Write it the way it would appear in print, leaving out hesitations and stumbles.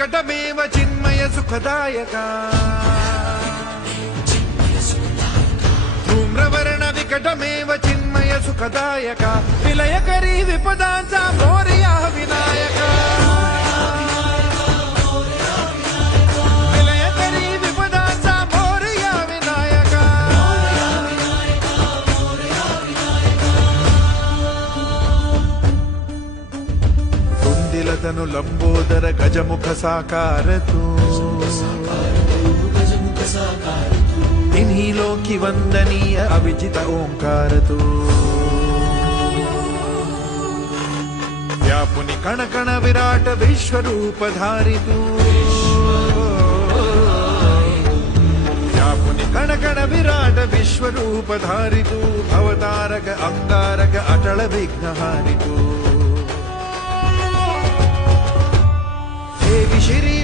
विकटमेव चिन्मय सुखदायका धूम्रवर्ण विकटमेव चिन्मय सुखदायका विलयकरी विपदांचा मोरया विनायका विलयकरी विपदांचा मोरया विनायका कुंदिलतनु लंबोदर गजमुख साकारतु इन्हीं वंदनीय अविजित ओंकार तू व्यापुनि कण कण विराट विश्वरूप धारि तू व्यापुनि कण कण विराट विश्वरूप धारि तू भवतारक अंगारक अटल विघ्नहारि तू हे विशिरी